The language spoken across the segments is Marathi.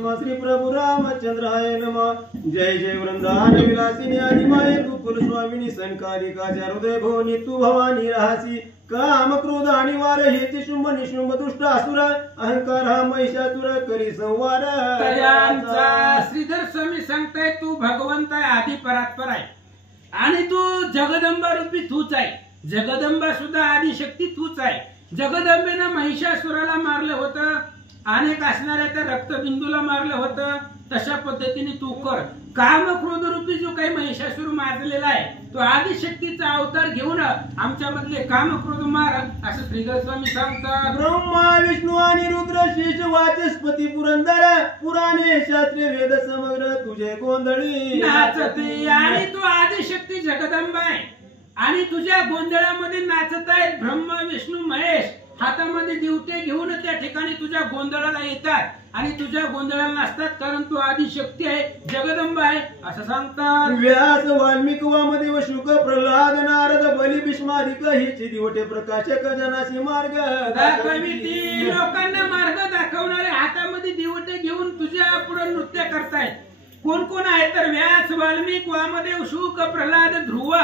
नमः श्री प्रभु रामचंद्राय नमः। जय जय वृंदावन विलासिनी आदिमाये तू कुलस्वामिनी संकालिकाच्या हृदय भवनी तू भवानी राहासी। काम क्रोध आणि वार हेचे शुंभ निशुंभ दुष्ट असुर अहंकार हा महिषासुर करी संवार। श्रीधर स्वामी सांगताय तू भगवंत आहे, आधी परात्पर आहे आणि तू जगदंबा रूपी तूच आहे। जगदंबा सुद्धा आदि शक्ती तूच आहे। जगदंबेनं महिषासुराला मारलं होतं, अनेक असणाऱ्या त्या रक्तबिंदूला मारलं होतं। तशा पद्धतीने तू कर। काम क्रोध रूपी जो काही महिषासुर मारलेला आहे तो आदिशक्तीचा अवतार घेऊन आमच्या मधले काम क्रोध मार असं श्रीधर स्वामी सांगतात। ब्रह्मा विष्णू आणि रुद्र शेष वाचस्पती पुरंदर पुराणे शास्त्रे वेद समग्र तुझे गोंधळी नाचते। आणि तू आदिशक्ती जगदंबा आहे आणि तुझ्या गोंधळामध्ये नाचत आहेत ब्रह्मा विष्णू महेश। हातामध्ये दिवटे घेऊन त्या ठिकाणी तुझ्या गोंधळाला येतात आणि तुझ्या गोंधळाला नाचतात, कारण तू आदिशक्ती आहे, जगदंबा आहे असं सांगतात। व्यास वाल्मिक वामदेव शुक प्रल्हाद नारद बली भीष्मादिक हिची दिवटे प्रकाशक जनासी मार्ग दाखविती। लोकांना मार्ग दाखवणारे हातामध्ये दिवटे घेऊन तुझ्या पुढे नृत्य करतायत। कोण कोण आहे तर व्यास वाल्मिक वामदेव शुक प्रल्हाद ध्रुव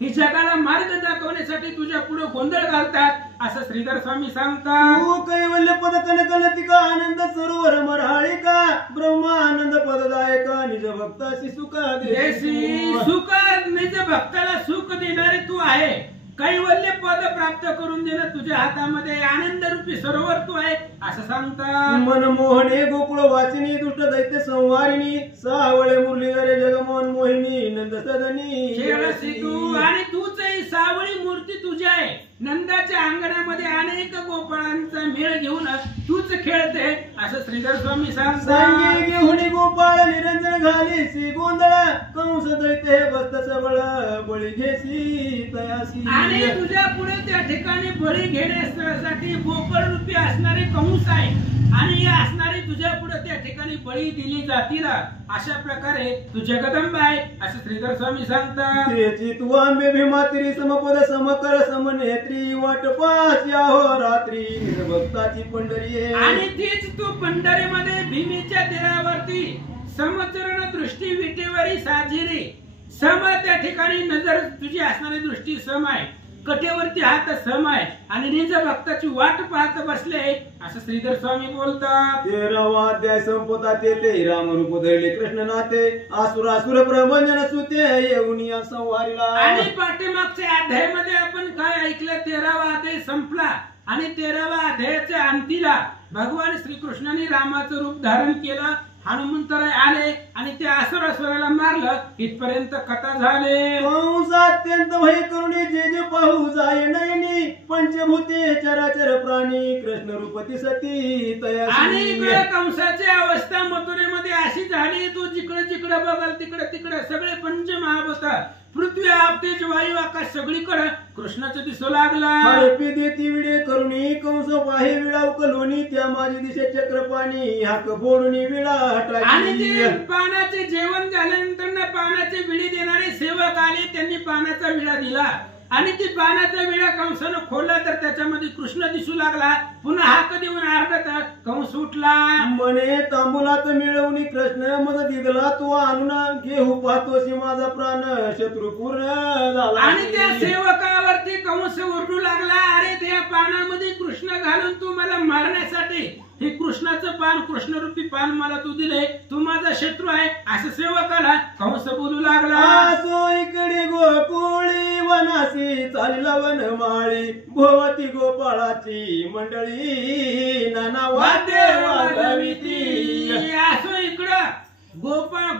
ही जगाला मार्ग दाखवण्यासाठी तुझ्या पुढे गोंधळ घालतात असं श्रीधर स्वामी सांगतात। तू कैवल्य पद कनकलतिका आनंद सरोवर मराळिका ब्रह्मानंद पददायका निज भक्तासी सुख देसी। सुख निज भक्ताला सुख देणारे तू आहे। कैवल्य पद प्राप्त करून देणं तुझ्या हातामध्ये, आनंद रूपी सरोवर तू आहे असं सांगतात। मनमोहने गोकुळ वासिनी दुष्ट दैत्य संहारिणी सावळे मुरलीधरे जगमोहन मोहिनी नंद सदनी खेळसी तू। आणि तूच सावळी मूर्ती तुझी आहे। नंदाच्या अंगणामध्ये अनेक गोपाळांचा मेळ घेऊन तूच खेळते असं श्रीधर स्वामी सांगतात। घेऊन गोपाळ निरंजन घालीसी गोंधळ कंस दैत्य बस्त सबळ बळी घेसी तयासी। आणि तुझ्या पुढे त्या ठिकाणी बळी घेण्यासाठी गोपाळ रूपी असणारे कंस आहे आणि या असणारी तुझ्या पुढे त्या ठिकाणी बळी दिली जातील। अशा प्रकारे तू जगदंबा आहे असं श्रीधर स्वामी सांगतात। तेची तू आंबे भीमात्री समपद समकर समनेत्री वाटपास याहो रात्री भक्ताची पंढरी आहे। आणि तीच तू पंढरीमध्ये भीमेच्या तीरावरती समचरण दृष्टी विटेवरी साजिरी सम त्या ठिकाणी नजर तुझी असणारी दृष्टी सम आहे, कटेवरती हात सम आहे आणि निज भक्ताची वाट पाहत बसले असं श्रीधर स्वामी बोलतात। 13वा अध्याय संपता ते राम रूप धरले कृष्ण नाते आसुरासुर प्रभंजन सुते येऊन या संवारीला। आणि पाठीमागच्या अध्यायामध्ये आपण काय ऐकलं, 13वा अध्याय संपला आणि 13व्या अध्यायाच्या अंतीला भगवान श्रीकृष्णाने रामाचं रूप धारण केलं, हनुमंतराय आले आणि त्या असुरासुराला मारलं, इथपर्यंत कथा झाले। कंस अत्यंत भय करुणी जे जे पाहू जाय नयनी पंचभूते चराचर प्राणी कृष्ण रूपती सती तयासी। आणि इकडे कंसाची अवस्था मथुरेमध्ये अशी झाली, तू जिकडे जिकडे बघाल तिकडे तिकडे सगळे पंचमहाभूत पृथ्वी आप तेज वायू आकाश सगळीकडे कृष्णाचं दिसू लागला। हळपी देती विडे करुणी कंस पाहे विळा उकलोनी त्या माझी दिशे चक्रपाणी हाक फोडून विळा हटाली। आणि ते पानाचे जेवण झाल्यानंतर पानाचे विडी देणारे सेवक आले, त्यांनी पानाचा विडा दिला आणि ती पानाचा विडा कंसानं खोलला तर त्याच्यामध्ये कृष्ण दिसू लागला। पुन्हा हाक देऊन आरडत कंस उठला। म्हणे तांबुलात मिळवणी कृष्ण मग दिदला तू आणून घेऊ पाहतोसी माझा प्राण शत्रू पूर्ण झाला। आणि त्या सेवकावरती कंस ओरडू लागला, अरे त्या पानामध्ये कृष्ण घालून तू मला मारण्यासाठी हे कृष्णाचं पान कृष्णरूपी पान मला तू दिले, तू माझा शत्रू आहे असं सेवकाला कंस बोलू लागला। असो इकडे गोकुळी वनासी चालला वनमाळी भोवती गोपाळाची मंडळी नाना वाद्य वाजविती। असो इकडं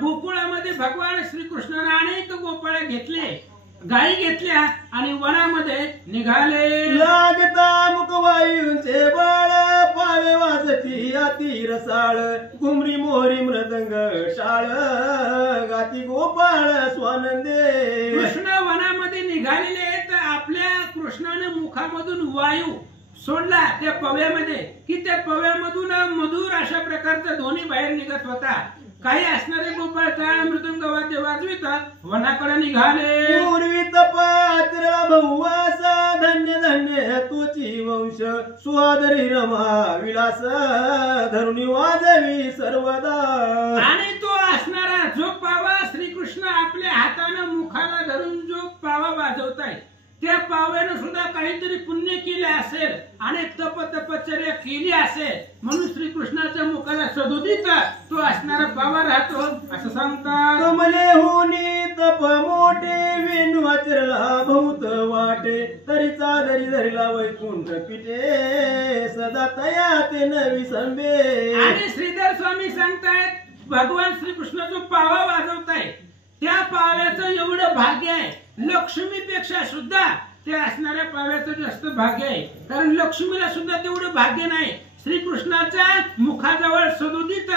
गोकुळामध्ये भगवान श्रीकृष्णाने अनेक गोपाळ घेतले, गायी घेतल्या आणि वनामध्ये निघाले। लागता मुखवायूंचे बाळ पावे वाजती अति रसाळ घुमरी मोहरी मृदंग शाळ गाती गोपाळ स्वानंदे। कृष्ण वनामध्ये निघालेले तर आपल्या कृष्णाने मुखामधून वायू सोडला त्या पव्यामध्ये की त्या पव्यामधून मधुर अशा प्रकारचा ध्वनी बाहेर निघत होता। काही असणारे गोपाळ टाळ मृदुंग वाद्य वाजवित वनाकडे निघाले। पूर्वी तपाचरला भौवासा धन्य धन्य तोची वंश सुहादरी रमा विलास धरुणी वाजवी सर्वदा. आणि तो असणारा जो पावा श्रीकृष्ण आपल्या हातानं मुखाला धरून जो पावा वाजवताय त्या पाव्यानं सुद्धा काहीतरी पुण्य केले असेल आणि तपश्चर्या केली असेल म्हणून श्रीकृष्णाच्या मुखाला सदोदित तो असणारा पावा राहतो असं सांगतात. कमले होनी तप मोठे वेणू आचरला बहुत वाटे तरी चादरी धरला वैकुंठ पिठे सदा तया ते नवी संबे. आणि श्रीधर स्वामी सांगतायत भगवान श्रीकृष्ण जो पावा वाजवताय त्या पाव्याचं एवढं भाग्य आहे लक्ष्मीपेक्षा सुद्धा त्या असणाऱ्या पाव्याचं जास्त भाग्य आहे. कारण लक्ष्मीला सुद्धा तेवढं भाग्य नाही. श्रीकृष्णाच्या मुखाजवळ सदोदित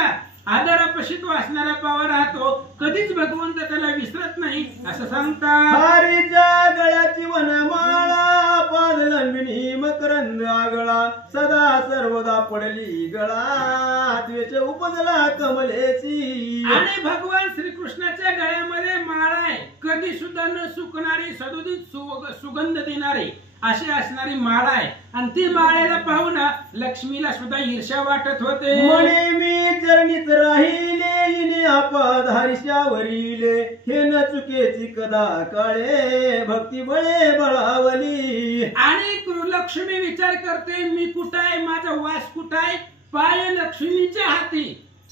आदरापाशी तो असणारा पावा राहतो कधीच भगवंत त्याला विसरत नाही असं सांगतात. हरीच्या गळ्याची वनमाळा पादलंबिनी मकरंद आगळा सदा सर्वदा पडली गळा द्वेष उपजला कमलेची. आणि भगवान श्रीकृष्णाच्या गळ्यामध्ये माळ आहे कधी सुद्धा न सुकणारी सदोदित सुगंध देणारी अशी असणारी माळ आहे आणि ती माळेला पाहून लक्ष्मीला सुद्धा ईर्ष्या वाटत होते. म्हणे मी चरणीत राहिले इने आपद हरिषावरीले हे न चुकेची कदा काळे भक्ती बळे बळावली. आणि लक्ष्मी विचार करते मी कुठाय माझा वास कुठाय पाय लक्ष्मीच्या हाती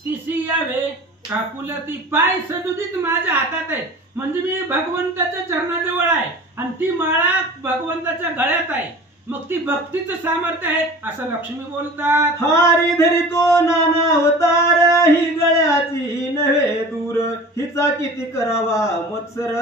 तिसी यावे काकुला ती पाय सदोदित माझ्या हातात आहे म्हणजे मी भगवंताच्या चरणाजवळ आहे आणि ती माळा भगवंताच्या गळ्यात आहे मग ती भक्तीचं सामर्थ्य आहे असं लक्ष्मी बोलतात. हारी धरितो नाना अवतार ही गळ्याची नव्हे दूर हिचा किती करावा मत्सर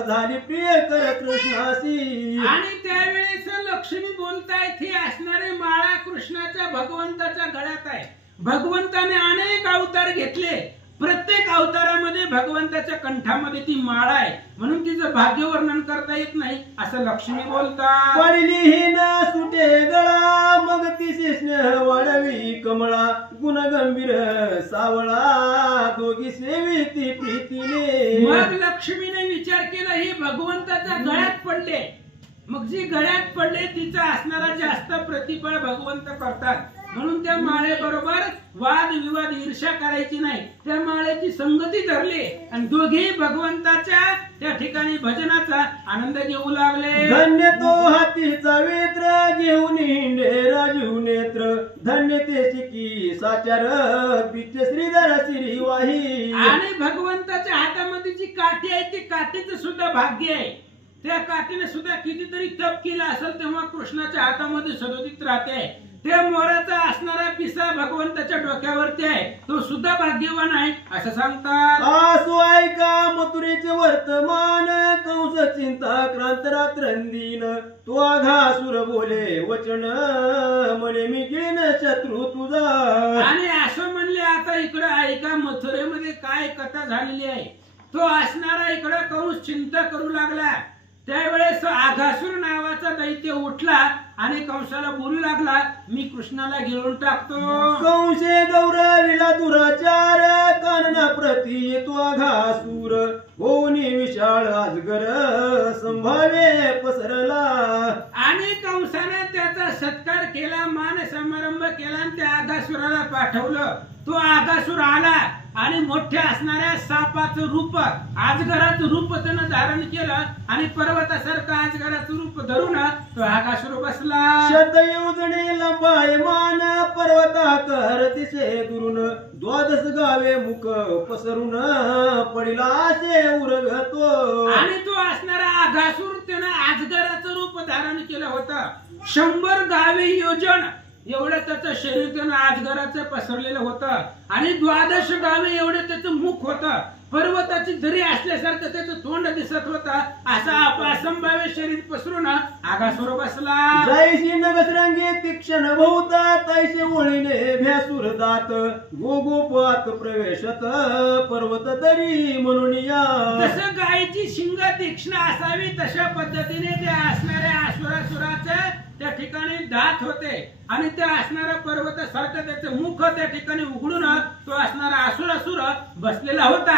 झाली प्रिय कर कृष्णासी. आणि त्यावेळेस लक्ष्मी बोलतायत ही असणारे माळा कृष्णाच्या भगवंताच्या गळ्यात आहे. भगवंताने अनेक अवतार घेतले प्रत्येक अवतारामध्ये भगवंताच्या कंठामध्ये ती माळ आहे म्हणून तिचं भाग्य वर्णन करता येत नाही असं लक्ष्मी बोलतात. पडली ही न सुटे गळा मग तिचे स्नेह वाढवी कमळा गुण गंभीर सावळा दोघी सेवी ती प्रीतीने. मग लक्ष्मीने विचार केला ही भगवंताच्या गळ्यात पडले मग जी गळ्यात पडले तिचा असणारा जास्त प्रतिफळ भगवंत करतात म्हणून त्या माळेबरोबर वाद विवाद ईर्ष्या करायची नाही. त्या माळेची संगती धरली आणि दोघेही भगवंताच्या त्या ठिकाणी भजनाचा आनंद घेऊ लागले. धन्य तो हातीचा वेत्र घेऊन हिंडे राजीव नेत्र धन्य ते शिकी साचार पिते श्रीधर श्री वाही. आणि भगवंताच्या हातामध्ये जी काठी आहे ती काठीचं सुद्धा भाग्य आहे. त्या काठीने सुद्धा कितीतरी तप केला असेल तेव्हा कृष्णाच्या हातामध्ये सदोदित राहते. त्या मोराचा असणारा पिसा भगवंताच्या डोक्यावरती आहे तो सुद्धा भाग्यवान आहे असं सांगतात. आसू ऐका मथुरेचे वर्तमान कंस चिंता क्रांत रात्रंदीन तो आघासुर बोले वचन म्हणे मी घेण शत्रू तुझा. आणि असं म्हणले आता इकडे ऐका मथुरेमध्ये काय कथा झालेली आहे. तो असणारा इकडे कंस चिंता करू लागला त्यावेळेस आघासुर नावाचा दैत्य उठला आणि कंसाला बोलू लागला मी कृष्णाला घेऊन टाकतो. कंसे गौरविला दुराचार कानना प्रती येतो आघासूर होनी विशाळ अजगर संभावे पसरला. आणि कंसाने त्याचा सत्कार केला मान समारंभ केला आणि त्या आघासुराला पाठवलं. तो आघासुर आला आणि मोठ्या असणाऱ्या सापाचं रूप आजगराचं रूप त्यानं धारण केलं आणि पर्वतासारखं आजगराचं रूप धरून तो आघासुर बसला. शत योजने लंबायमान पर्वताकर तिसे दुरून द्वादश गावे मुख पसरून पडिला असे उरगतो. आणि तो असणारा आघासुर त्यानं आजगराचं रूप धारण केलं होतं. 100 गावे योजन एवढं त्याचं शरीर त्यानं आजगराचं पसरलेलं होतं आणि 12 गावे एवढं त्याचं मुख होतं. पर्वताची दरी असल्यासारखं त्याचं तोंड दिसत होतं. असा असंभाव्य शरीर पसरून आघासुर बसला. जैशी नगसरंगी तीक्ष्ण भूत तैसे ओळीने भ्यासुर दात गोगोपात प्रवेशत पर्वत दरी म्हणून या. जसं गायची शिंग तीक्ष्ण असावी तशा पद्धतीने त्या असणाऱ्या असुरासुराचं त्या ठिकाणी दात होते आणि त्या असणाऱ्या पर्वतासारखं त्याचं मुख त्या ठिकाणी उघडून तो असणारा असुरासुर बसलेला होता.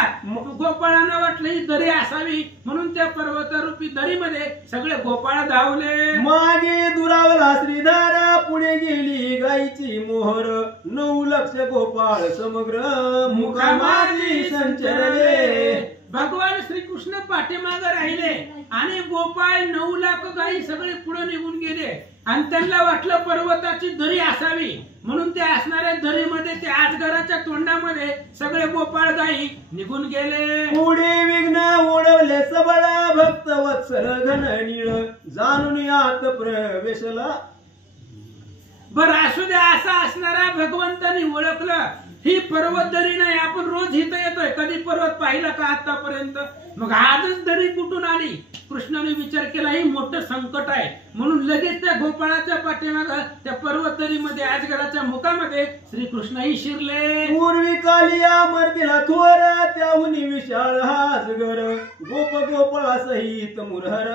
गोपाळांना वाटलं ही दरी असावी म्हणून त्या पर्वतारूपी दरीमध्ये सगळे गोपाळ धावले. मागे दुरावला श्रीधारा, पुढे गेली गायीची मोहर, 9 लक्ष गोपाळ समग्र मुखामाजी संचरले. भगवान श्रीकृष्ण पाठीमागे राहिले आणि गोपाळ 9 लाख गायी सगळे पुढे निघून गेले आणि त्यांना वाटलं पर्वताची दरी असावी म्हणून ते असणाऱ्या दरीमध्ये ते आजगराच्या तोंडामध्ये सगळे गोपाळ गायी निघून गेले. पुढे विघ्न ओढवले सबळ, भक्त वत्सल घन नीळ, जाणून आत प्रवेशला. बर असू द्या, असा असणारा भगवंतांनी ओळखलं ही पर्वत दरी नाही. आपण रोज इथं येतोय, कधी पर्वत पाहिला का आतापर्यंत? मग आजच दरी कुठून आली? कृष्णाने विचार केला ही मोठं संकट आहे म्हणून लगेच त्या गोपाळाच्या पाठीमागं त्या पर्वत दरीमध्ये अजगराच्या मुखामध्ये श्रीकृष्णही शिरले. पूर्वी कालिया मर्दिला थोर, त्याहुनी विशाळ हा अजगर, गोप गोपाळा सहित मुरहर,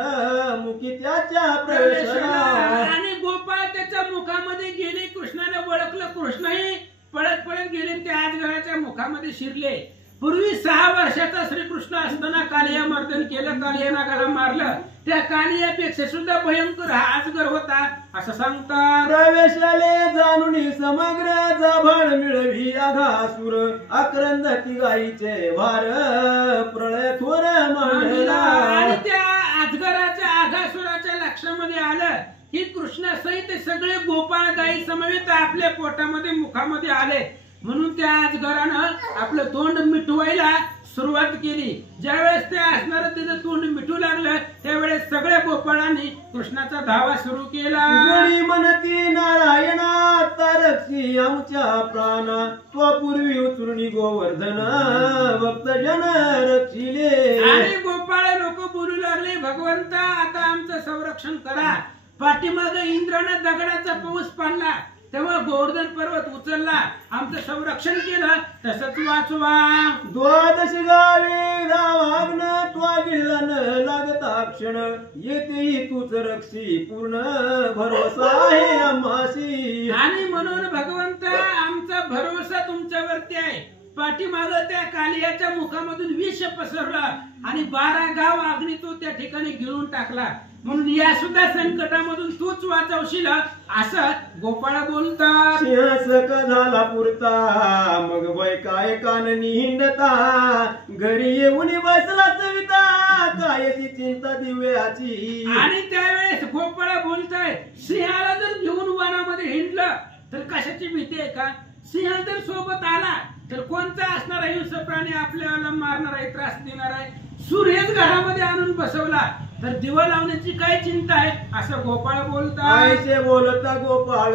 मुखी त्याच्या प्रवेशला. आणि गोपाळ त्याच्या मुखामध्ये गेले. कृष्णाने ओळखलं, कृष्णही पळत पळत गेले त्या अजगराच्या मुखामध्ये शिरले. पूर्वी 6 वर्षाचा श्रीकृष्ण असताना कालिया मर्दन केलं, कालिया नागाला मारलं. त्या कालियापेक्षा सुद्धा भयंकर हा अजगर होता असं सांगतात. प्रवेशाले जाणून समग्र, जाभाळ मिळवी आघासुर, आक्रंदकी गायीचे भार, प्रळय थोर मांडला. आणि त्या अजगराच्या आघासुराच्या लक्षामध्ये आलं की कृष्णासहित सगळे गोपाळ गायी समवेत आपल्या पोटामध्ये मुखामध्ये आले म्हणून त्या अजगरानं आपलं तोंड मिटवायला सुरुवात केली. ज्यावेळेस ते असणार त्याचं तोंड मिटू लागलं त्यावेळेस सगळ्या गोपाळांनी कृष्णाचा धावा सुरू केला. गडी म्हणती नारायणा, तारक्षी आमच्या प्राणा, त्वापूर्वी उचलून गोवर्धन, भक्त जन रक्षिले. आणि गोपाळ लोक बोलू लागले, भगवंता आता आमचं संरक्षण करा. पाठीमागे इंद्रानं दगडाचा पाऊस पाडला तेव्हा गोवर्धन पर्वत उचलला, आमचं संरक्षण केलं, तसंच वाचवा. 12 गावे रावाग्न, त्वा गिळला न लागता क्षण, येतेही तूच रक्षी, पूर्ण भरोसा आहे आम्हासी. आणि म्हणून भगवंता आमचा भरोसा तुमच्यावरती आहे. पाठीमाग त्या कालियाच्या मुखामधून विष पसरलं आणि 12 गाव अग्नी तो त्या ठिकाणी गिळून टाकला. म्हणून या सुद्धा संकटामधून तूच वाचवशील असं गोपाळ बोलतात. सिंहसक झाला पुरता, मग वय काय काननी हिंडता, घरी येऊन बसला चविता, कायची चिंता दिव्याची. आणि त्यावेळेस गोपाळ बोलताय, सिंहाला जर घेऊन वनामध्ये हिंडलं तर कशाची भीती आहे का? सिंह जर सोबत आला तर कोणता असणारा हिंस्र प्राणी आपल्याला मारणार आहे, त्रास देणार आहे? सूर्यच घरामध्ये आणून बसवला तर दिवा लावण्याची काय चिंता आहे असं गोपाळ बोलतात. आयशे बोलता गोपाळ,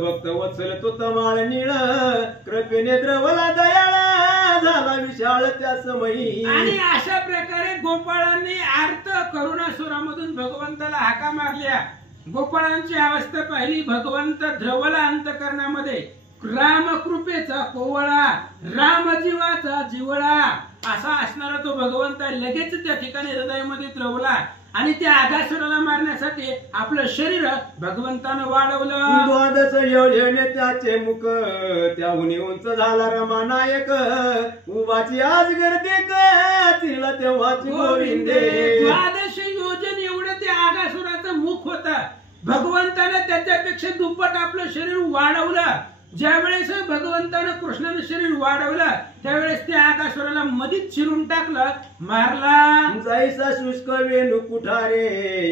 भक्त वत्सल तो तमाळ निळ, कृपेने द्रवला दयाळ, झाला विशाळ त्या समयी. आणि अशा प्रकारे गोपाळांनी आर्त करुणासुरामधून भगवंताला हाका मारल्या. गोपाळांची अवस्था पाहिली, भगवंत द्रवला अंतकरणामध्ये, राम कृपेचा कोवळा, राम जीवाचा जिवळा असा असणारा तो भगवंत लगेच त्या ठिकाणी हृदयामध्ये द्रवला आणि त्या आघासुराला मारण्यासाठी आपलं शरीर भगवंतानं वाढवलं. 12 योजने त्याचे मुख, त्याहून उंच झाला रमानायक, उभाची आज गर्दी तिला तेव्हाची गोविंदे. 12 योजन एवढं त्या आघासुराचं मुख होतं. भगवंतानं त्याच्यापेक्षा दुप्पट आपलं शरीर वाढवलं. ज्यावेळेस भगवंतानं कृष्णानं शरीर वाढवलं त्यावेळेस त्या आकाशुराला मधीच चिरून टाकलं, मारला. जैसा शुष्क वेणू कुठारे,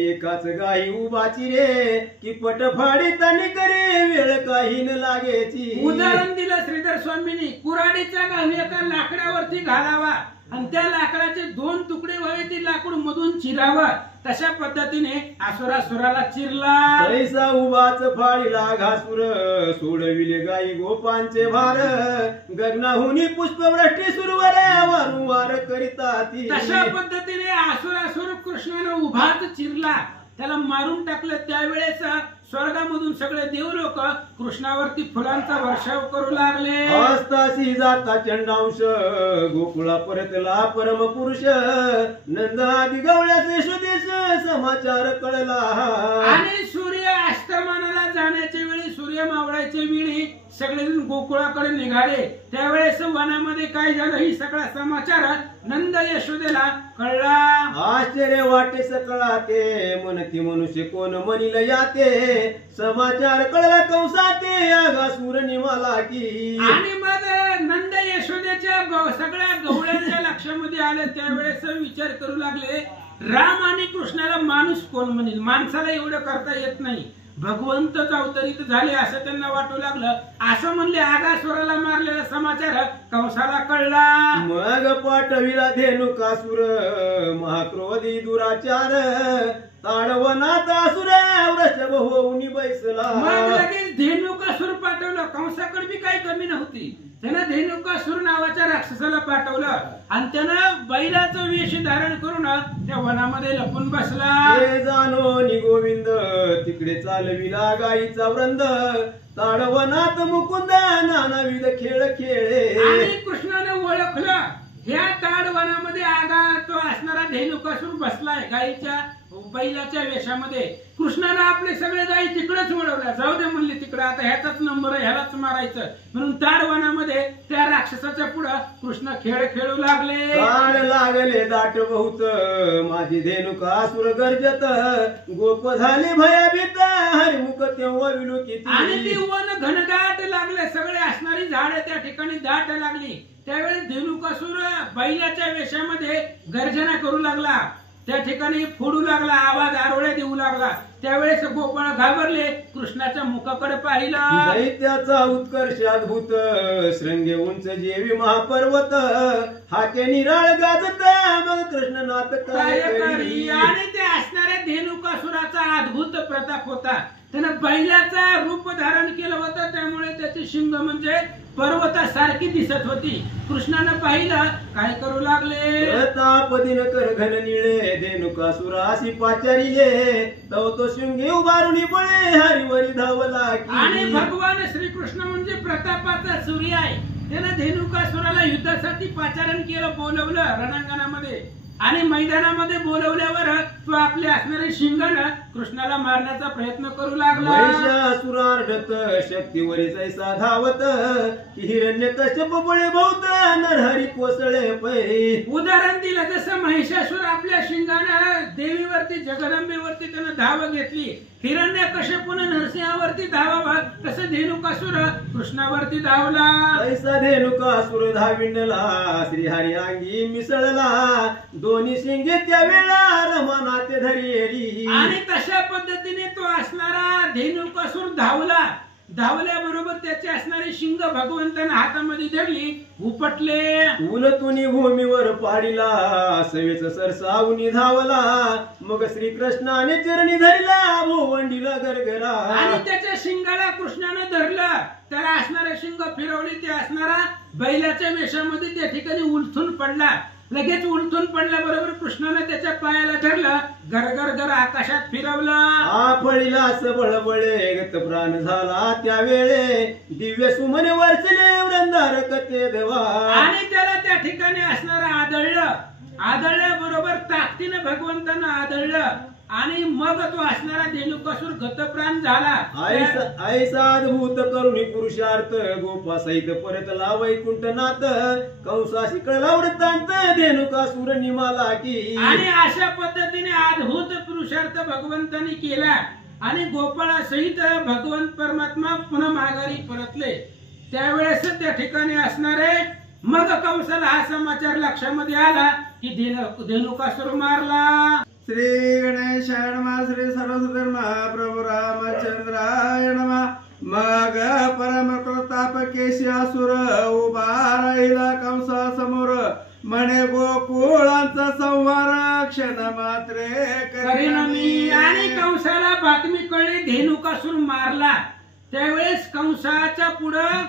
एकाच गाई उभाची रे, की पट फाडी तनी करे, वेळ काही न लागेची. उदाहरण दिलं श्रीधर स्वामींनी, कुऱ्हाडीचा गाव एका लाकडावरती घालावा आणि त्या लाकडाचे 2 तुकडे व्हावे, ते लाकूड मधून चिरावं. तशा पद्धतीने असुरासुराला चिरला. जैसा उभाच फाळीला घासूर, सोडविले गाई गोपांचे भार, गगनाहुनी पुष्पवृष्टी सुरवर, वारंवार करिता ती. तशा पद्धतीने असुरासुर कृष्णाने उभाच चिरला, त्याला मारून टाकलं. त्यावेळेस स्वर्गामधून सगळे देव लोक कृष्णावरती फुलांचा वर्षाव करू लागले. हस्तासी जाता चंडांश, गोकुळा परतला परम पुरुष, नंद आदी गवळ्याचे स्वदेश समाचार कळला. आणि सूर्य अस्तमानाला जाण्याच्या वेळी सूर्य सूर्य मावळायच्या वेळी सगळेजण गोकुळाकडे निघाले. त्यावेळेस वनामध्ये काय झालं ही सगळा समाचार नंद यशोदेला कळला. आश्चर्य वाटे सकळा ते म्हणती मनुष्य कोण म्हणील याते समाचार कळला कंसाते आगासूर निमाला की. आणि मग नंद यशोदेच्या सगळ्या गवळ्यांच्या लक्षामध्ये आले. त्यावेळेस विचार करू लागले राम आणि कृष्णाला माणूस कोण म्हणेल, माणसाला एवढं करता येत नाही, भगवंतच अवतरित झाले असं त्यांना वाटू लागलं. असं म्हणले आगासुराला मारलेला समाचार कंसाला कळला. मग पाठविला धेनुकासुर महाक्रोधी दुराचार ताडवनात असुर वृषभ होऊन बैसला. मग लगेच धेनुकासुर पाठवलं. कंसाकडे बी काही कमी नव्हती. त्यानं धेनुकासुर नावाच्या राक्षसाला पाठवलं आणि त्यानं बैलाचं वेश धारण करून त्या वनामध्ये लपून बसला. हे जाणो नि गोविंद तिकडे चालविला गाईचा वृंद ताडवनात मुकुंद नानाविध खेळ खेळे. आणि कृष्णाने ओळखलं ह्या ताडवनामध्ये आगा तो असणारा धेनुकासुर बसलाय गाईच्या बैलाच्या वेशामध्ये. कृष्णाला आपले सगळे गाई तिकडेच वळवल्या. जाऊ दे म्हणले तिकडे, आता ह्याचाच नंबर आहे, ह्यालाच मारायचं म्हणून ताडवनामध्ये त्या राक्षसाच्या पुढे कृष्ण खेळ खेळू लागले. ताड लागले दाट बहुत माझी धेनुकासुर गर्जत गोप झाले भयभीत हरिमुख तेव्हा विलुकित. आणि ती वन घनदाट लागले, सगळे असणारी झाडे त्या ठिकाणी दाट लागली. त्यावेळेस धेनुकासुर बैलाच्या वेशामध्ये गर्जना करू लागला. त्या ठिकाणी फोडू लागला, आवाज आरोळ्या देऊ लागला. त्यावेळेस गोपाळ घाबरले, कृष्णाच्या मुखाकडे पाहिलं. दैत्याचा उत्कर्ष अद्भुत श्रृंगे उंच जेवी महापर्वत हाके निराळ गाजत मग कृष्णनाथ काय करी. आणि ते असणाऱ्या धेनुकासुराचा अद्भुत प्रताप होता. त्यानं बैलाचा रूप धारण केलं होतं, त्यामुळे त्याची शिंग म्हणजे पर्वतासारखी दिसत होती. कृष्णानं पाहिलं, काय करू लागले. प्रताप दिन कर घन निळे धेनुकासुरासी पाचारिले तव तो शिंगे उभारून बळे हरिवरी धावला. आणि भगवान श्रीकृष्ण म्हणजे प्रतापाचा सूर्य आहे. त्यानं धेनुकासुराला युद्धासाठी पाचारण केलं, बोलवलं रणांगणामध्ये. आणि मैदानामध्ये बोलवल्यावर तो आपले असणारे शिंगानं कृष्णाला मारण्याचा प्रयत्न करू लागला. महिषासुरार्धत शक्तीवरी जैसा धावत हिरण्य कश्यप बळे बहुत नरहरी कोसळे पै. उदाहरण दिलं जसं महिषासुर आपल्या शिंगानं देवीवरती जगदंबेवरती त्यानं धाव घेतली, हिरण्य कश्यपून नरसिंहावरती धावावा, तसं धेनुकासुर कृष्णावरती धावला. ऐसा धेनुकासुर धाविंडला श्रीहरी अंगी मिसळला दोन्ही शिंगे त्या वेळा रमानाते धरिली. आणि तशा पद्धतीने तो असणारा धेनुकासुर धावला. धावल्याबरोबर त्याची असणारी शिंग भगवंतानं हातामध्ये धरली, उपटले. उलतुनी भूमीवर पाडिला सवेच सरसावून धावला मग श्रीकृष्णाने चरणी धरला भोवंडीला गरगरा. आणि त्याच्या शिंगाला कृष्णानं धरलं, त्याला असणाऱ्या शिंग फिरवली. ते असणारा बैलाच्या वेशामध्ये त्या ठिकाणी उलथून पडला. लगेच उलथून पडल्याबरोबर कृष्णाने त्याच्या पायाला धरलं, गरगर गर आकाशात फिरवलं. आपळीला सबळबळे गत प्राण झाला त्यावेळे दिव्य सुमने वर्षले वृंदार कथे देवा. आणि त्याला त्या ठिकाणी असणारं आदळलं. आदळल्याबरोबर ताकदीने भगवंतानं आदळलं आणि मग तो असणारा धेनुकासुर गतप्राण झाला. ऐसा अद्भुत करुणी पुरुषार्थ गोपा सहित परतला वैकुंठनाथ कंसाशी कळला वृत्तांत धेनुकासुर निमाला की. आणि अशा पद्धतीने अद्भुत पुरुषार्थ भगवंतांनी केला आणि गोपाळासहित भगवंत परमात्मा पुन्हा माघारी परतले. त्यावेळेस त्या ठिकाणी असणारे मग कंसाला हा समाचार लक्षामध्ये आला की धेनुकासुर मारला. श्री गणेशाय नमः श्री सर्वधर्म प्रभु रामचंद्राय नमः. मग परम प्रताप केशी असुर उभा राहिला कंसा समोर म्हणे गोकुळांचा संहार क्षण मात्रे करीन मी. आणि कंसाला बातमी कळली धेनुकासुर मारला. त्यावेळेस कंसाच्या पुढं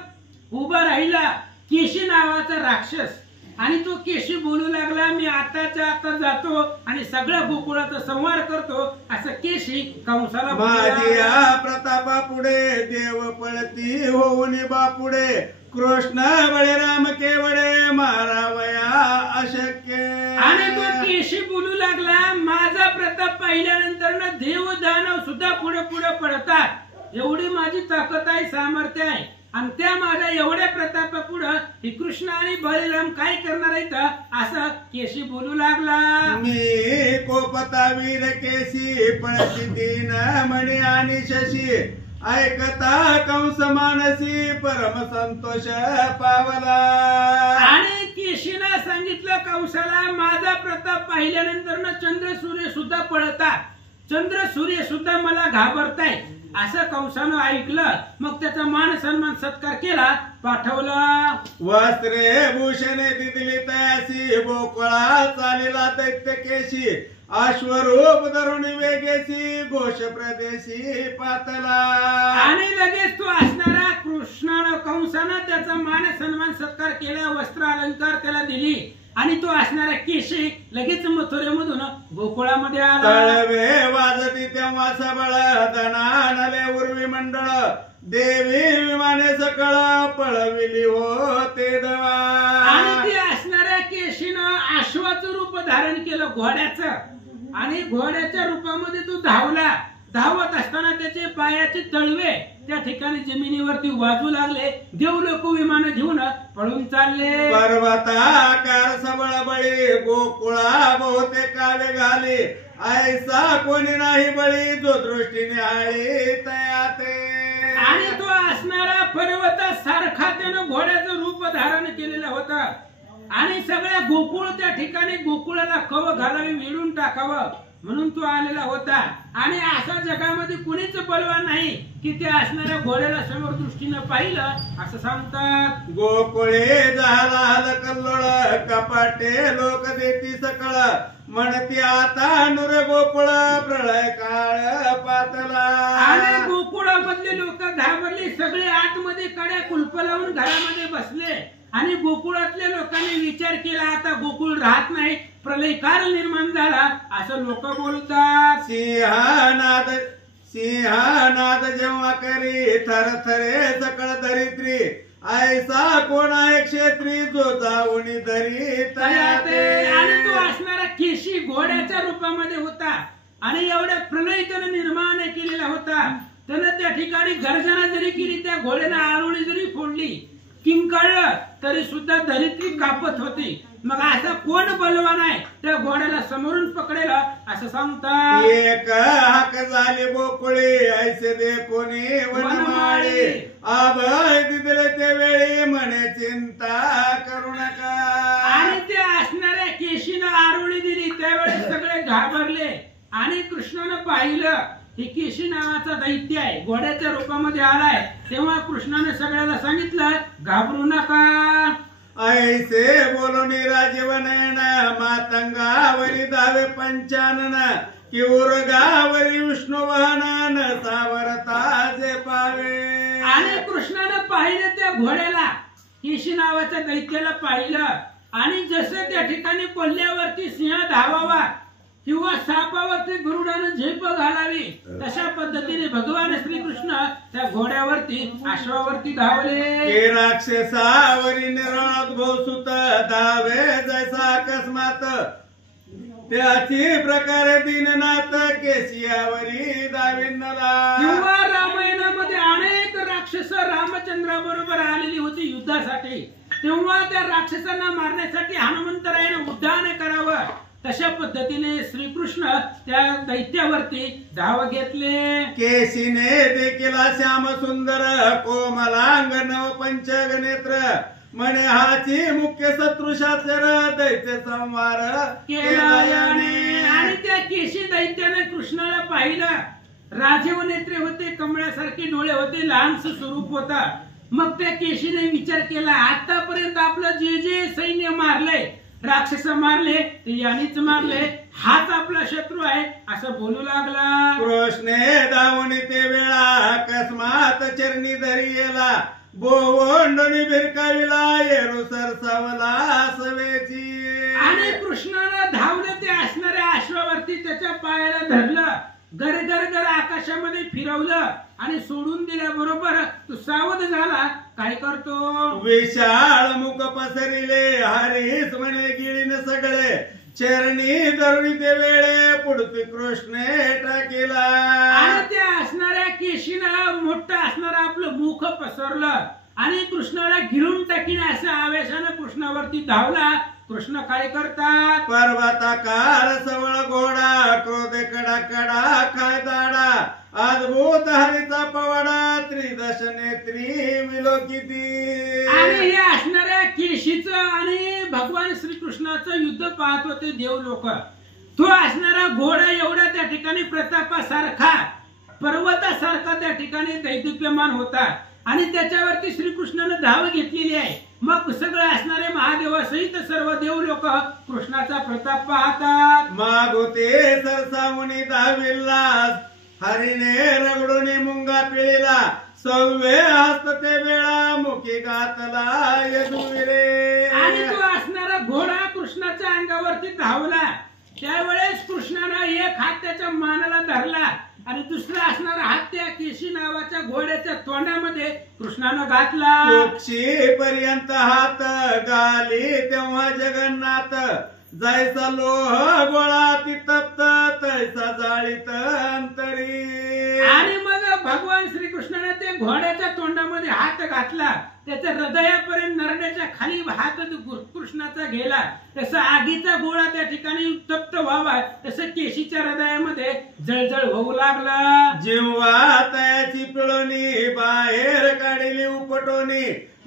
उभा राहिला केशी नावाचा राक्षस. आणि तो केशी बोलू लागला, मी आताच्या आता जातो आणि सगळ्या गोकुळाचा संहार करतो, असं केशी कंसाला माझ्या प्रतापा पुढे देव पळती होऊन बापुढे कृष्ण बळीराम केवळे मारावया अशक्य. आणि तो केशी बोलू लागला, माझा प्रताप पाहिल्यानंतर ना देव दानव सुद्धा पुढे पुढे पडतात, एवढी माझी ताकद आहे, सामर्थ्य आहे, आणि त्या माझ्या एवढ्या प्रतापापुढं ही कृष्ण आणि बळीराम काय करणार आहेत असं केशी बोलू लागला. मी कोपतावीर केसी पळती तीन मणी आणि शशी ऐकता कंस मानसी परम संतोष पावला. आणि केशीनं सांगितलं कंसाला, माझा प्रताप पाहिल्यानंतर ना चंद्र सूर्य सुद्धा पळतात, चंद्र सूर्य सुद्धा मला घाबरताय असं कंसानं ऐकलं. मग त्याचा मान सन्मान सत्कार केला, पाठवला. वस्त्रे भूषणे दिली तयासी गोकुळा चालेला दैत्य केशी अश्वरूप धरून वेगेसी घोष प्रदेशी पातला. आणि लगेच तो असणारा कृष्णानं कंसानं त्याचा मान सन्मान सत्कार केला, वस्त्र अलंकार त्याला दिली, आणि तो असणारा केशी लगेच मथुरेमधून गोकुळामध्ये आला. तळवे वाजती तेव्हा सबळ दनानले उर्वी मंडळ देवी विमाने सकळ पळविली होते दवा. आणि ते असणाऱ्या केशीनं अश्वाचं रूप धारण केलं, घोड्याचं, आणि घोड्याच्या रूपामध्ये तो धावला. धावत असताना त्याचे पायाचे तळवे त्या ठिकाणी जमिनीवरती वाजू लागले. देवलोक विमान घेऊन पळून चालले. पर्वताकार सबळ बळी गोकुळा बहुते कावे घाली ऐसा कोणी नाही बळी जो दृष्टीने आळी तयाते. आणि तो असणारा पर्वतासारखा त्यानं घोड्याचं रूप धारण केलेलं होतं, आणि सगळ्या गोकुळ त्या ठिकाणी गोकुळाला कव घालावी, विळून टाकावं म्हणून तो आलेला होता. आणि असा जगामध्ये कुणीच बलवान नाही की ते असणाऱ्या घोड्याला समोर दृष्टीनं पाहिलं असं सांगतात. गोकुळे झाला हलकल्लोळ कपाटे लोक देती सकळ म्हणती आता नुर गोकुळ प्रळय काळ पातला. आणि गोकुळामधले लोक घाबरले, सगळे आतमध्ये कड्या कुलप लावून घरामध्ये बसले. आणि गोकुळातल्या लोकांनी विचार केला, आता गोकुळ राहत नाही, प्रलय काळ निर्माण झाला असं लोक बोलतात. सिंहनाद जेव्हा करी थरथरे सकळ धरित्री ऐसा कोण आहे क्षेत्री जो जाऊनी धरी तयाते. आणि तो असणारा केशी घोड्याच्या रूपामध्ये होता, आणि एवढ्या प्रलय त्यानं निर्माण केलेला होता. त्यानं त्या ठिकाणी गर्जना जरी केली, त्या घोड्यानं आरोळी जरी फोडली, किंकाळलं तरी सुद्धा धरित्री कापत होती. मग असं कोण बलवान आहे त्या घोड्याला समोरून पकडेल असं सांगतात. एक हाक झाली गोकुळी ऐसे दे कोणी वनमाळी अभय दिले ते वेळी म्हणे चिंता करू नका. आणि ते असणाऱ्या केशीनं आरोळी दिली, त्यावेळेस सगळे घाबरले. आणि कृष्णानं पाहिलं ही केशी नावाचा दैत्य आहे, घोड्याच्या रूपामध्ये आलाय. तेव्हा कृष्णाने सगळ्याला सांगितलं, घाबरू नका. ऐसे बोलून राजीवनयन मातंगावरी धावे पंचानन कि उरगावरी विष्णू वाहनन सावरता जे पावे. आणि कृष्णानं पाहिलं त्या घोड्याला, केशी नावाच्या दैत्याला पाहिलं, आणि जसं त्या ठिकाणी कोल्ह्यावरती सिंह धावावा किंवा सापावरती गरुडानं झेप घालावी, तशा पद्धतीने भगवान श्रीकृष्ण त्या घोड्यावरती अश्वावरती धावले. राक्षसावरी निरोध सुत धावे जैसा अकस्मात त्याची प्रकारे दीननाथ केशियावरी दाविन्नला. किंवा रामायणामध्ये अनेक राक्षस रामचंद्राबरोबर आलेली होती युद्धासाठी. तेव्हा त्या राक्षसांना मारण्यासाठी हनुमंतरायाने उड्डाण करावं, तशा पद्धतीने श्रीकृष्ण त्या दैत्यावरती धाव घेतले. केशीने देखील श्याम सुंदर कोमलांग नव पंचग नेत्र म्हणे हाची मुख्य शत्रुशास्त्र दैत्य संवार केला याने. आणि त्या केशी दैत्याने कृष्णाला पाहिलं, राजीव नेत्रे होते, कमळासारखे डोळे होते, लहानसं स्वरूप होता. मग त्या केशीने विचार केला, आतापर्यंत आपलं जे जे सैन्य मारलंय, राक्षस मारले ते यानीच मारले, हाच आपला शत्रू आहे असं बोलू लागला. कृष्णे धावून ते वेळा अकस्मात चरणी धरी येला बोवंडणी भिरकाविला येरू सरसावला सवेची. आणि कृष्णाला धावलं ते असणाऱ्या अश्वावरती त्याच्या पायाला धरलं, गर आकाशामध्ये फिरवलं, आणि सोडून दिल्याबरोबर तो सावध झाला. काय करतो? विशाळ मुख पसरिले हरीस म्हणे गिळीन सगळे चरणी धरुणी ते वेळे पुढती कृष्णे टाकेला. आणि त्या असणाऱ्या केशीनं मोठं असणारं आपलं मुख पसरलं आणि कृष्णाला गिळून टाकीन असं आवेशानं कृष्णावरती धावला. कृष्ण काय करतात? पर्वताकार सवळ घोडा क्रोध कडा कडा काय दाडा अद्भुत हरीचा पवाडा त्रिदश नेत्री विलोकिती. आणि हे असणाऱ्या केशीचं आणि भगवान श्रीकृष्णाचं युद्ध पाहत होते देव लोक. तो असणारा घोडा एवढा त्या ठिकाणी प्रतापासारखा पर्वतासारखा त्या ठिकाणी दैदिप्यमान होता आणि त्याच्यावरती श्रीकृष्णानं धाव घेतलेली आहे. मग सगळे असणारे महादेवासहित सर्व देव लोक कृष्णाचा प्रताप पाहतात. मागोते सरसा मुनी धाविल्लास हरिणे रगडून मुंगा पिळीला सव्वे हस्त ते वेळा मुखी घातला यदुवीरे. आणि तो असणारा घोडा कृष्णाच्या अंगावरती धावला. त्यावेळेस कृष्णानं एक हात त्याच्या मानाला धरला आणि दुसरा असणारा हात त्या केशी नावाच्या घोड्याच्या तोंडामध्ये कृष्णानं घातला. कुक्षी पर्यंत हात गाली तेव्हा जगन्नाथ जैसा लोह गोळा ती तप्त तैसा जाळीत अंतरी. आणि मग भगवान श्रीकृष्णाने ते घोड्याच्या तोंडामध्ये हात घातला. त्याच्या हृदयापर्यंत नरड्याच्या खाली हात कृष्णाचा गेला. तसा आगीचा गोळा त्या ठिकाणी उत्तप्त व्हावा तसं केशीच्या हृदयामध्ये जळजळ होऊ लागला. जेव्हा तयाची पिळवणी बाहेर काढली उपटोनी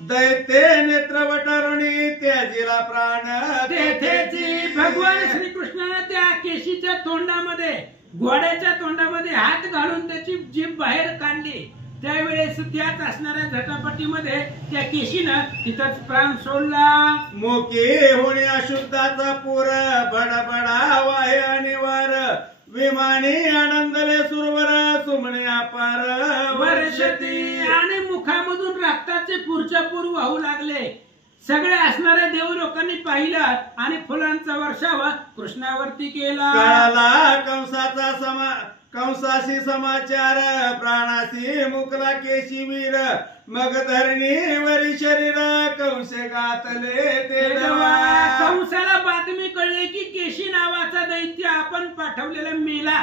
दैते नेत्र वटारुणी त्याजीला प्राण तेथेची भगवान श्रीकृष्णाने त्या केशीच्या तोंडामध्ये घोड्याच्या तोंडामध्ये हात घालून त्याची जीभ बाहेर काढली. त्यावेळेस त्यात असणाऱ्या झटापटीमध्ये त्या केशीनं तिथंच प्राण सोडला. मोके होणे अशुद्धाचा पूर बडबडा वाहे आणि वार विमानी आनंदले सुरवर सुमणे अपार वर्षती. आणि मुखामधून रक्ताचे पुरच्या पूर वाहू लागले. सगळे असणाऱ्या देव लोकांनी पाहिलं आणि फुलांचा वर्षाव कृष्णावरती केला. कळाला कंसाशी समाचार प्राणाशी मुकला केशी वीर मग धरणी वरी शरीर कंसे घातले ते दवा. कंसाला बातमी कळली की केशी नावाचा दैत्य आपण पाठवलेला मेला.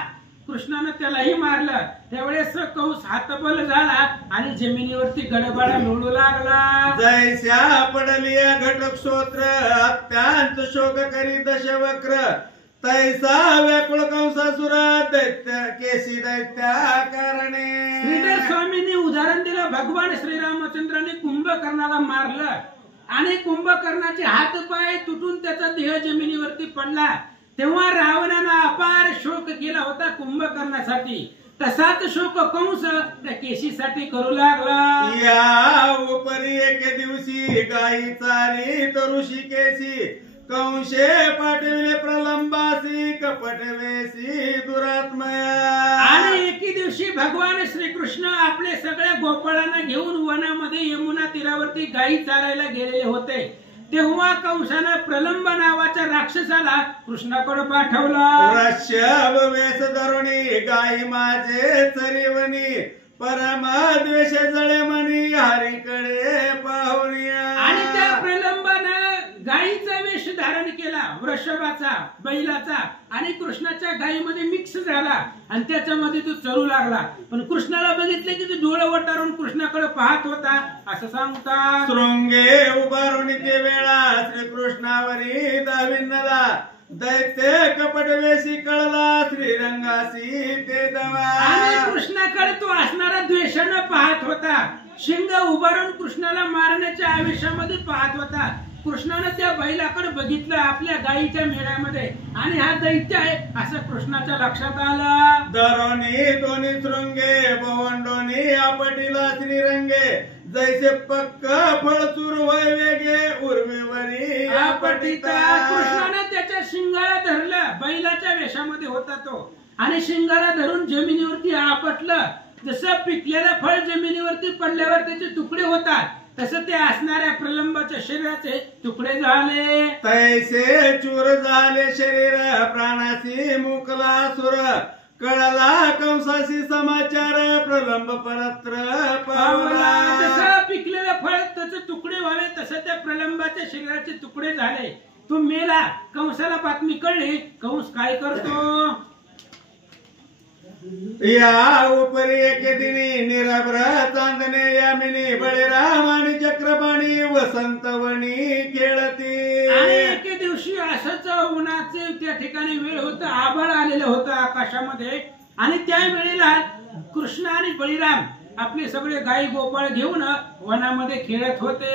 कृष्णानं त्यालाही मारलं. त्यावेळेस कंस हातबल झाला आणि जमिनीवरती गडबडा लोळू लागला. जैस्या पडली घटक स्तोत्र अत्यंत शोक करी दशवक्र तैसा व्याकुळ कंसासुर दैत्य केशी दैत्या कारणे. श्रीधर स्वामींनी उदाहरण दिलं. भगवान श्रीरामचंद्रांनी कुंभकर्णाला मारलं आणि कुंभकर्णाचे हात पाय तुटून त्याचा देह जमिनीवरती पडला. तेव्हा रावणानं अपार शोक केला होता कुंभकर्णासाठी. तसाच शोक कंस त्या केशीसाठी करू लागला. या उपरी एके दिवशी गाई चारी तरुषी केशी कंशे पाठविले प्रलंबासी कपटवेसी दुरात्मया. आणि एके दिवशी भगवान श्रीकृष्ण आपले सगळ्या गोपाळांना घेऊन वनामध्ये यमुना तीरावरती गायी चारायला गेलेले होते. तेव्हा कंसानं प्रलंब नावाच्या राक्षसाला कृष्णाकडे पाठवला. वृषभ वेश धरुणी गाई माझे चरिवणी परम द्वेष जळे मनी हरीकडे पाहुनिया. आणि त्या प्रलंबानं गायीचा वेश धारण केला. वृषभाचा बैलाचा आणि कृष्णाच्या गायीमध्ये मिक्स झाला आणि त्याच्यामध्ये तो चरू लागला. पण कृष्णाला बघितले की तो डोळे वटारून कृष्णाकडे पाहत होता असं सांगतात. शृंगे उभारून ते वेळा श्रीकृष्णावरी दाविन्नला दैत्य कपटवेशी कळला श्रीरंगासी ते दवा. आणि कृष्णाकडे तो असणारा द्वेषानं पाहत होता. शिंग उभारून कृष्णाला मारण्याच्या आवेशामध्ये पाहत होता. कृष्णानं त्या बैलाकडे बघितलं आपल्या गायीच्या मेळ्यामध्ये आणि हा दैत्य आहे असं कृष्णाच्या लक्षात आलं. दरोनी दोन्ही शृंगे भवंडोनी आपटीला श्रीरंगे जैसे पक्क फळचूर वय वेगे उर्वेवरी आपटिता. कृष्णानं त्याच्या शिंगाला धरलं. बैलाच्या वेशामध्ये होता तो आणि शिंगाला धरून जमिनीवरती आपटलं. जसं पिकलेलं फळ जमिनीवरती पडल्यावर त्याचे तुकडे होतात तसं ते असणाऱ्या प्रलंबाच्या शरीराचे तुकडे झाले. तैसे चूर झाले शरीर प्राणाशी मुकला सुर कळला कंसाशी समाचार प्रलंब परत्र पावला. जसं पिकलेलं फळ त्याचे तुकडे व्हावे तसं त्या प्रलंबाच्या शरीराचे तुकडे झाले. तो मेला. कंसाला बातमी कळली. कंस काय करतो? या उपरी एके दिनी निरभ्र चांदणे यामिनी बळीराम आणि चक्रपाणी वसंतवणी खेळती. आणि एके दिवशी असंच उन्हाचे त्या ठिकाणी वेळ होता. आभाळ आलेलं होतं आकाशामध्ये. आणि त्या वेळेला कृष्ण आणि बळीराम आपले सगळे गाई गोपाळ घेऊन वनामध्ये खेळत होते.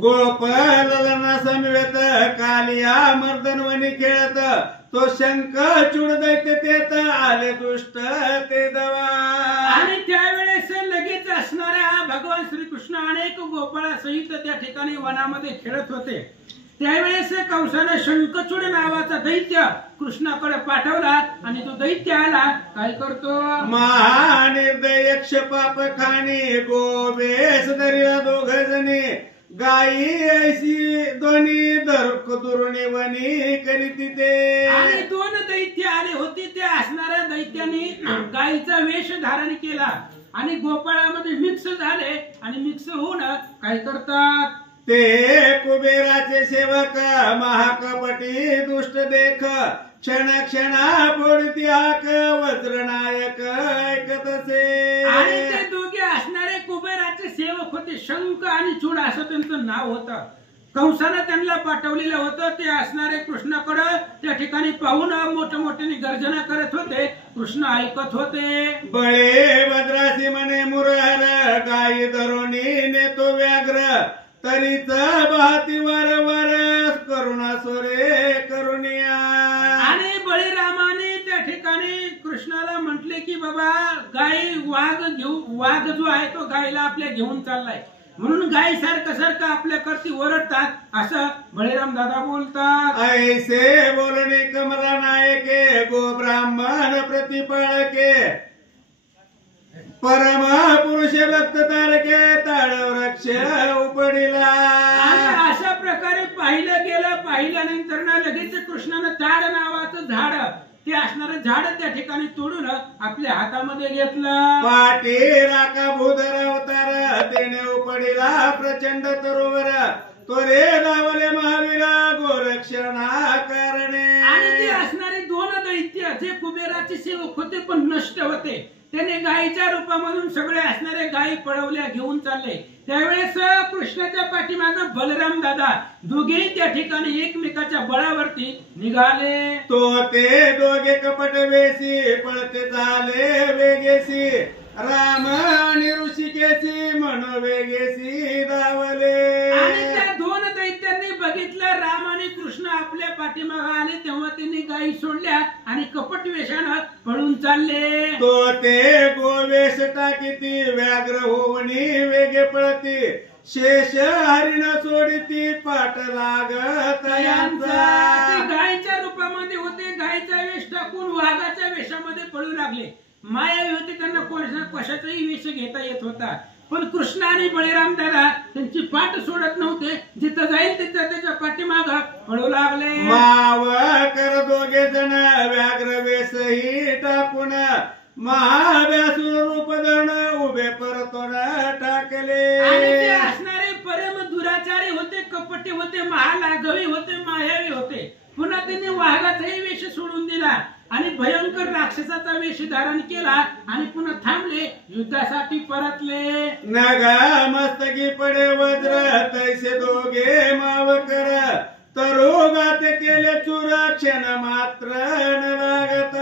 गोपालना समवेत कालिया मर्दनवनी खेळत तो शंख चुड दैत्य तेत आले दुष्ट ते दवा. आणि त्यावेळेस लगेच असणाऱ्या भगवान श्रीकृष्ण अनेक गोपाळासहित त्या ठिकाणी वनामध्ये खेळत होते. त्यावेळेस कंसाने शंखचूड नावाचा दैत्य कृष्णाकडे पाठवला. आणि तो दैत्य आला. काय करतो? महानिर्दय यक्ष पाप खाणी गोवेश दर्या दोघ जणी गाई ऐशी दोन्ही दर्क दुरुणी वनी करीती ते. आणि दोन दैत्य आले होते. ते असणाऱ्या दैत्याने गायीचा वेश धारण केला आणि गोपाळामध्ये मिक्स झाले. आणि मिक्स होऊन काय करतात? ते कुबेराचे सेवक महाकपटी दुष्ट देख क्षण क्षणा फोडती हाक वज्रनायक ऐकत असे. आणि ते दोघे असणारे कुबेराचे सेवक होते. शंख आणि चूड असं त्यांचं नाव होतं. कंसानं त्यांना पाठवलेलं होतं. ते असणारे कृष्णाकडे त्या ठिकाणी पाहून मोठमोठ्याने गर्जना करत होते. कृष्ण ऐकत होते. बळे भद्रासी म्हणे मुरहर गाई धरोनी नेतो व्याघ्र तरीच बहाती वारंवार करुणा सोरे करुणिया. आणि बळीरामाने त्या ठिकाणी कृष्णाला म्हटले की बाबा गाय वाघ जो आहे तो गायला आपल्या घेऊन चाललाय. म्हणून गाय सारखं सारखं आपल्याकडची ओरडतात. असं बळीराम दादा बोलतात. ऐसे बोलणे कमला नायके गो ब्राह्मण प्रतिपाळके परम पुरुष भक्त तारके ताड वृक्ष उपडिला. अशा प्रकारे पाहिलं गेलं. पाहिल्यानंतर ना लगेच कृष्णानं ताड नावाचं झाड ते असणारं झाड त्या ठिकाणी तोडून आपल्या हातामध्ये घेतलं. पाठी राका भूधर अवतार तेने उपडिला प्रचंड तरोवर तो रे धावले महावीरा गोरक्षणा करणे. आणि ते असणारे दोन दैत्य जे कुबेराचे सेवक होते पण नष्ट होते. त्याने गायीच्या रूपामधून सगळे असणारे गायी पळवल्या घेऊन चालले. त्यावेळेस कृष्णाच्या पाठीमागे बलराम दादा दोघेही त्या ठिकाणी एकमेकाच्या बळावरती निघाले. तो ते दोघे कपट वेसी पळते झाले वेगेसी राम आणि ऋषिकेशी मनोवेगेसी धावले. आणि त्या दोन दैत्यांनी बघितलं राम आणि कृष्ण आपल्या पाठीमागे आले तेव्हा त्यांनी गायी सोडल्या आणि कपट वेशानं पळून चालले. तो ते गोवेश टाकीती व्याघ्र होवणी वेगे पळती शेष हरिण सोडिती पाठ लागत यांचा. ते गायीच्या रूपामध्ये होते. गायीचा वेश टाकून वाघाच्या वेशामध्ये पळू लागले. मायावी होते. त्यांना कशाचाही वेश घेता येत होता. पण कृष्ण आणि बळीराम दादा त्यांची पाठ सोडत नव्हते. जिथं जाईल तिथं त्याच्या पाठीमाग पळू लागले. माव कर दोघे जण व्याघ्र वेशही टाकून महाव्यासूर रूप धरण उभे परतोन टाकले. आणि ते असणारे परम दुराचारी होते. कपटी होते. महालाघवी होते. मायावी होते. पुन्हा त्यांनी वाघाचाही वेश सोडून दिला आणि भयंकर राक्षसाचा वेश धारण केला आणि पुन्हा थांबले. युद्धासाठी परतले. नगा मस्तकी पडे वज्र तैसे दोघे मावकर तरुगात केले चुर क्षण मात्र न लागत.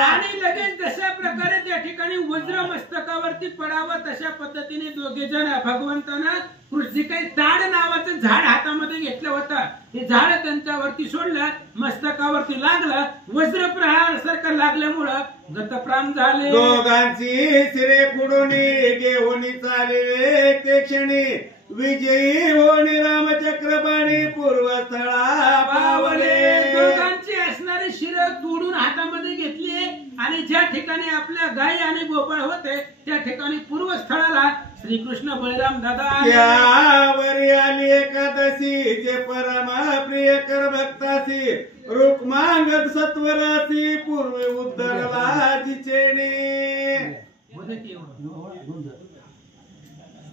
आणि लगेच जशा प्रकारे त्या ठिकाणी वज्र मस्तकावरती पडावं तशा पद्धतीने दोघे जण भगवंतानं कृष्ण काही ताड नावाचं झाड हातामध्ये घेतलं होतं. हे झाड त्यांच्यावरती सोडलं. मस्तकावरती लागलं. वज्र प्रहार सारखं लागल्यामुळं गतप्राण झाले. दोघांची सिरे खुडूनी घेऊन चालले ते क्षणी विजयी होणी रामचक्रपाणी पूर्वस्थळा पावले. दोघांची असणारी शिर तोडून हातामध्ये घेतली आणि ज्या ठिकाणी आपल्या गायी आणि गोपाळ होते त्या ठिकाणी पूर्वस्थळाला श्रीकृष्ण बळीराम दादा त्यावरी आली एकादशी जे परम प्रिय कर भक्तासी रुक्मांगद सत्वरासी पूर्वी उद्धरला जिचेणी.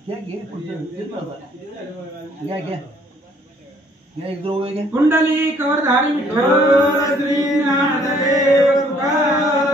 घ्या एक द्रोवे घ्या. कुंडली कवरधारी विठ्ठल श्री ज्ञानदेव तुकाराम